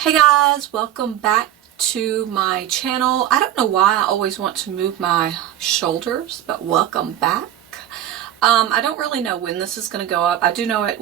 Hey guys, welcome back to my channel. I don't know why I always want to move my shoulders, but welcome back. I don't really know when this is going to go up. I do know it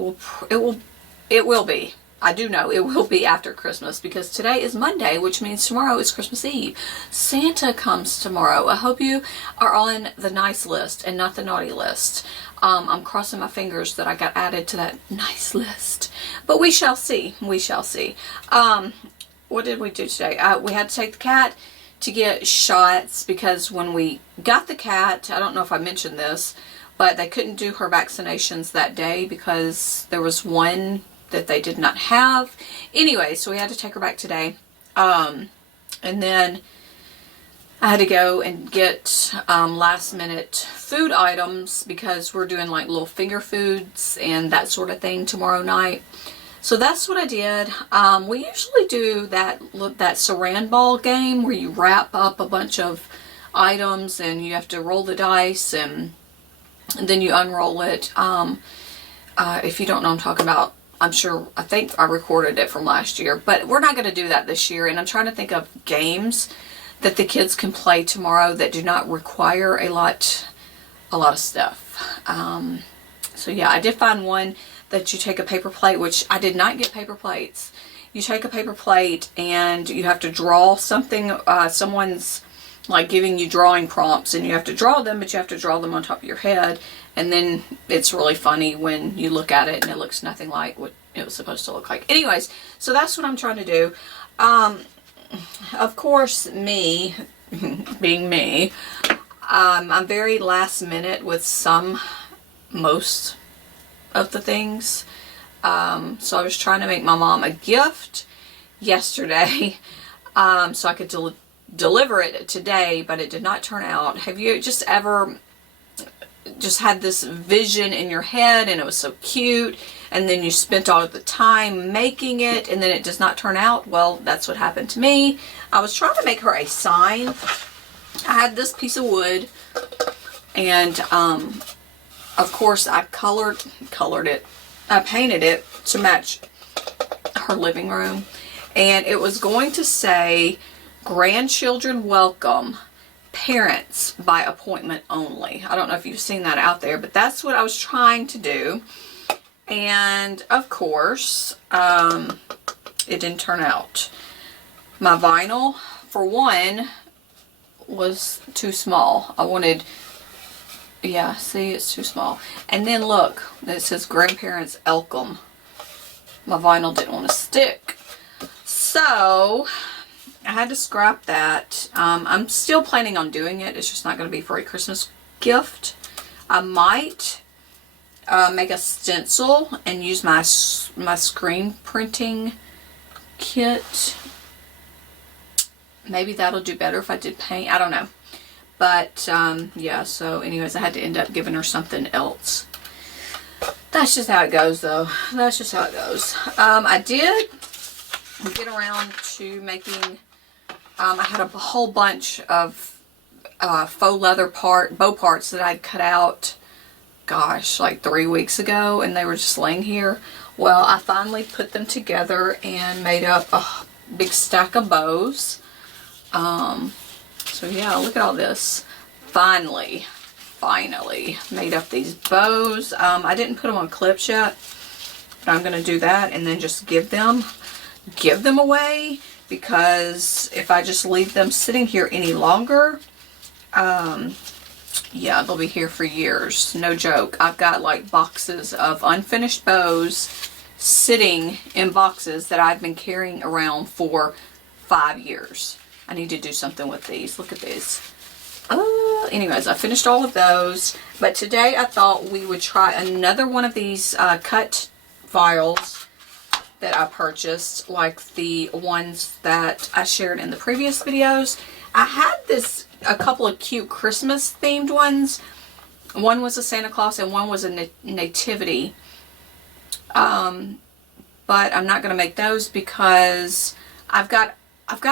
will be. I do know it will be after Christmas because today is Monday, which means tomorrow is Christmas Eve. Santa comes tomorrow. I hope you are on the nice list and not the naughty list. I'm crossing my fingers that I got added to that nice list. But we shall see. We shall see. What did we do today? We had to take the cat to get shots because when we got the cat, I don't know if I mentioned this, but they couldn't do her vaccinations that day because there was one that they did not have. Anyway, so we had to take her back today. And then I had to go and get last minute food items because we're doing like little finger foods and that sort of thing tomorrow night. So that's what I did. We usually do that saran ball game where you wrap up a bunch of items and you have to roll the dice and then you unroll it. If you don't know what I'm talking about, I think I recorded it from last year, but we're not going to do that this year. And I'm trying to think of games that the kids can play tomorrow that do not require a lot of stuff. So yeah, I did find one that you take a paper plate, which I did not get paper plates. You take a paper plate and you have to draw something. Someone's like giving you drawing prompts and you have to draw them, but you have to draw them on top of your head. And then it's really funny when you look at it and it looks nothing like what it was supposed to look like. Anyways, so that's what I'm trying to do. Of course, me, being me, I'm very last minute with most of the things. So I was trying to make my mom a gift yesterday so I could deliver it today, but it did not turn out. Have you just ever just had this vision in your head and it was so cute and then you spent all of the time making it and then it does not turn out? Well, that's what happened to me. I was trying to make her a sign. I had this piece of wood and of course I colored it. I painted it to match her living room and it was going to say grandchildren welcome, parents by appointment only. I don't know if you've seen that out there, but that's what I was trying to do. And of course, it didn't turn out. My vinyl, for one, was too small. I wanted, yeah, see, it's too small. And then look, it says grandparents welcome. My vinyl didn't want to stick. So I had to scrap that. I'm still planning on doing it. It's just not going to be for a Christmas gift. I might make a stencil and use my screen printing kit. Maybe that'll do better if I did paint. I don't know. But yeah, so anyways, I had to end up giving her something else. That's just how it goes though. That's just how it goes. I did get around to making I had a whole bunch of faux leather bow parts that I'd cut out, gosh, like 3 weeks ago, and they were just laying here. Well, I finally put them together and made up a big stack of bows. So yeah, look at all this. Finally made up these bows. I didn't put them on clips yet, but I'm going to do that and then just give them away. Because if I just leave them sitting here any longer, yeah, they'll be here for years. No joke. I've got like boxes of unfinished bows sitting in boxes that I've been carrying around for 5 years. I need to do something with these. Look at these. Anyways, I finished all of those. But today I thought we would try another one of these cut files that I purchased, like the ones that I shared in the previous videos. I had a couple of cute Christmas themed ones. One was a Santa Claus and one was a nativity. But I'm not going to make those because I've got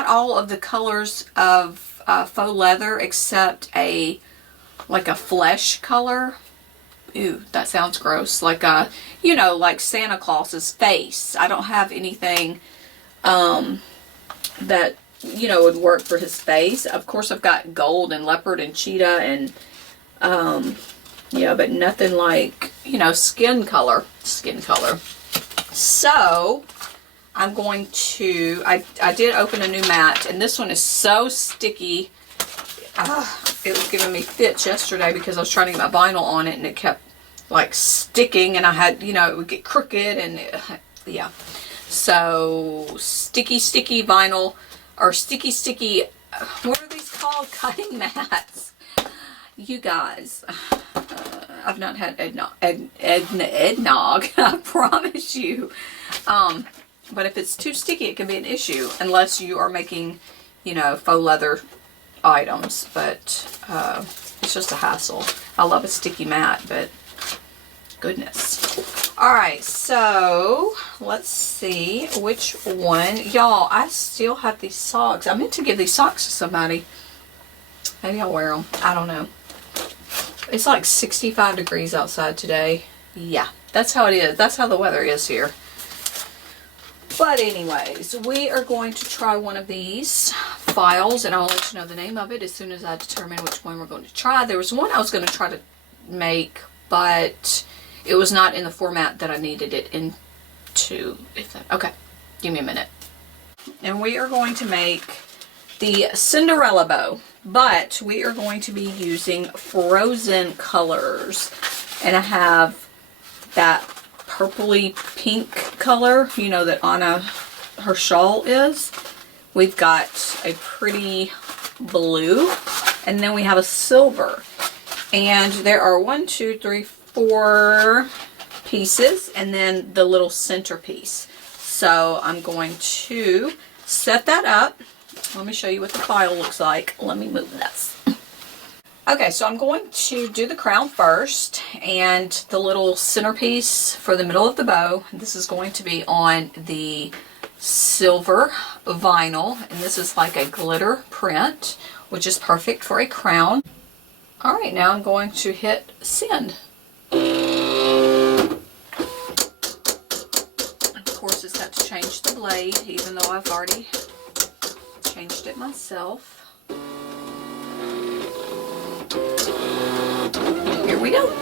all of the colors of faux leather except like a flesh color. Ew, that sounds gross. Like like Santa Claus's face. I don't have anything that, you know, would work for his face. Of course, I've got gold and leopard and cheetah and, yeah, but nothing like, you know, skin color. So I'm going to, I did open a new mat, and this one is so sticky. It was giving me fits yesterday because I was trying to get my vinyl on it and it kept like sticking, and I had, you know, it would get crooked and yeah. So sticky vinyl, or sticky, what are these called? Cutting mats. You guys, I've not had eggnog, I promise you. But if it's too sticky, it can be an issue unless you are making, you know, faux leather items. But it's just a hassle. I love a sticky mat, but goodness. Alright, so let's see which one. Y'all, I still have these socks. I meant to give these socks to somebody. Maybe I'll wear them. I don't know. It's like 65 degrees outside today. Yeah, that's how it is. That's how the weather is here. But anyways, we are going to try one of these files, and I'll let you know the name of it as soon as I determine which one we're going to try. There was one I was going to try to make, but it was not in the format that I needed it into. Okay, give me a minute. And we are going to make the Cinderella bow, but we are going to be using frozen colors. And I have that purpley pink color, you know, that Anna, her shawl is. We've got a pretty blue, and then we have a silver. And there are 1, 2, 3, 4 pieces, and then the little centerpiece. So I'm going to set that up. Let me show you what the file looks like. Let me move this. Okay, so I'm going to do the crown first, and the little centerpiece for the middle of the bow. This is going to be on the silver vinyl, and this is like a glitter print, which is perfect for a crown. Alright, now I'm going to hit send. Of course, it's got to change the blade, even though I've already changed it myself. Here we go.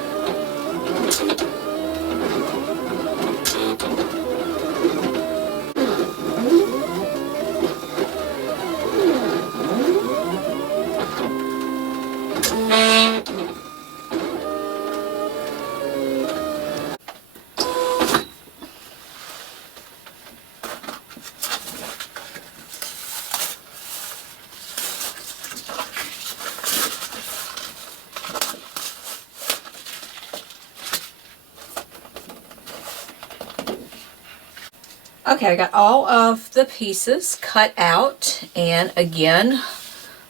Okay, I got all of the pieces cut out, and again,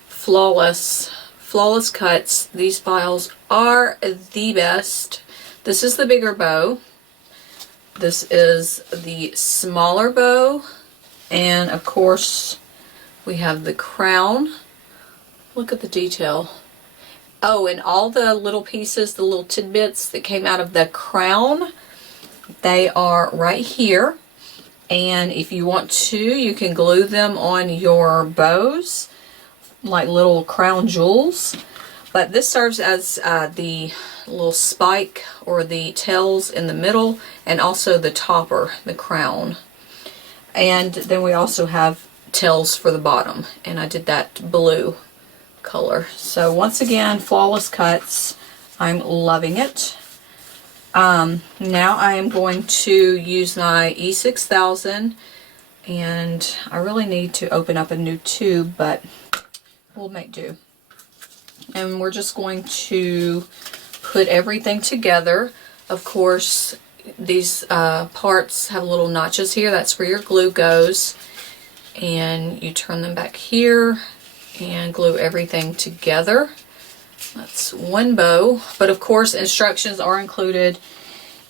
flawless cuts. These files are the best. This is the bigger bow. This is the smaller bow, and of course we have the crown. Look at the detail. Oh, and all the little pieces, the little tidbits that came out of the crown, they are right here. And if you want to, you can glue them on your bows like little crown jewels. But this serves as the little spike or the tails in the middle, and also the topper, the crown. And then we also have tails for the bottom, and I did that blue color. So once again, flawless cuts. I'm loving it. Now I am going to use my E6000, and I really need to open up a new tube, but we'll make do. And we're just going to put everything together. Of course, these parts have little notches here. That's where your glue goes. And you turn them back here and glue everything together. That's one bow, but of course instructions are included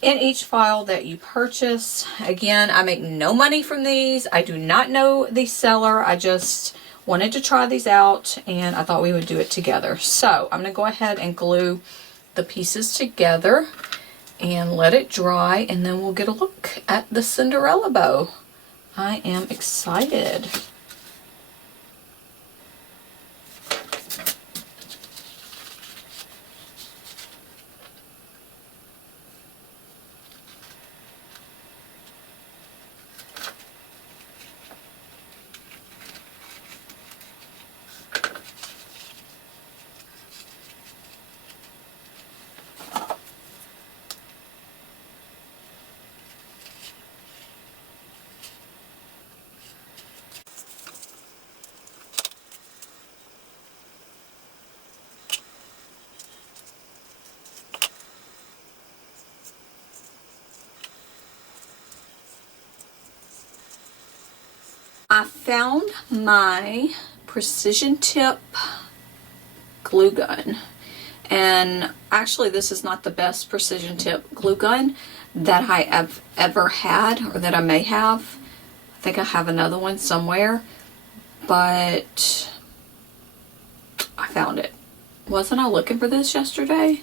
in each file that you purchase. Again, I make no money from these. I do not know the seller. I just wanted to try these out, and I thought we would do it together. So I'm going to go ahead and glue the pieces together and let it dry, and then we'll get a look at the Cinderella bow. I am excited. I found my precision tip glue gun, and actually this is not the best precision tip glue gun that I have ever had, or that I may have. I think I have another one somewhere, but I found it. Wasn't I looking for this yesterday?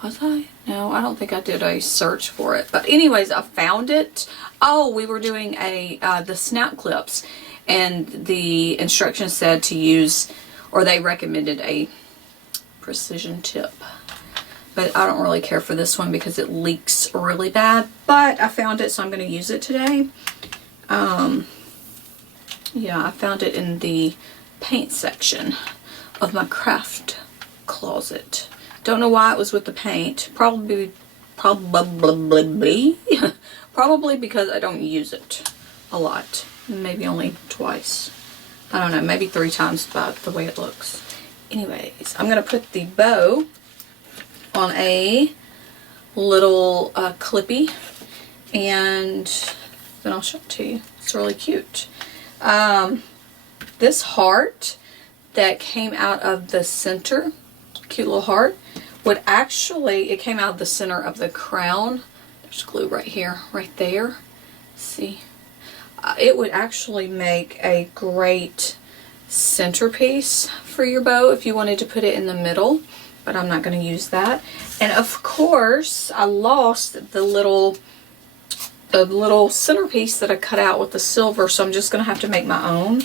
Was I? No, I don't think I did a search for it. But anyways, I found it. Oh, we were doing the snap clips, and the instructions said to use, or they recommended a precision tip. But I don't really care for this one because it leaks really bad. But I found it, so I'm going to use it today. Yeah, I found it in the paint section of my craft closet. Don't know why it was with the paint. Probably because I don't use it a lot. Maybe only twice. I don't know, maybe 3 times by the way it looks. Anyways, I'm going to put the bow on a little clippy, and then I'll show it to you. It's really cute. This heart that came out of the center, cute little heart, would actually, it came out of the center of the crown. There's glue right here, right there. See? It would actually make a great centerpiece for your bow if you wanted to put it in the middle, but I'm not going to use that. And of course, I lost the little centerpiece that I cut out with the silver, so I'm just going to have to make my own.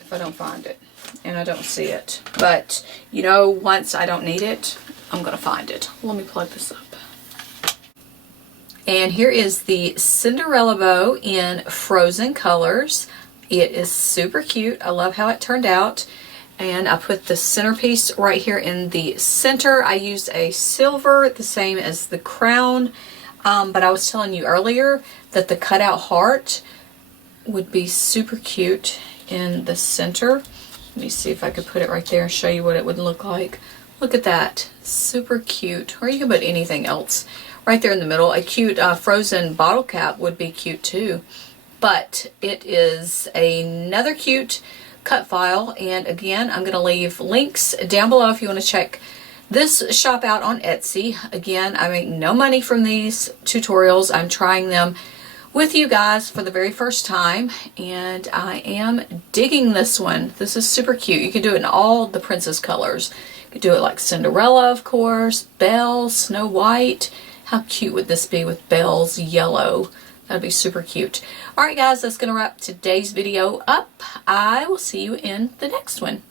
If I don't find it and I don't see it. But, you know, once I don't need it, I'm going to find it. Let me plug this up. And here is the Cinderella bow in frozen colors. It is super cute. I love how it turned out. And I put the centerpiece right here in the center. I used a silver, the same as the crown. But I was telling you earlier that the cutout heart would be super cute in the center. Let me see if I could put it right there and show you what it would look like. Look at that. Super cute. Or you can put anything else right there in the middle. A cute frozen bottle cap would be cute too. But it is another cute cut file. And again, I'm going to leave links down below if you want to check this shop out on Etsy. Again, I make no money from these tutorials. I'm trying them with you guys for the very first time, and I am digging this one. This is super cute. You can do it in all the princess colors. You could do it like Cinderella, of course, Belle, Snow White. How cute would this be with Belle's yellow? That'd be super cute. Alright guys, that's going to wrap today's video up. I will see you in the next one.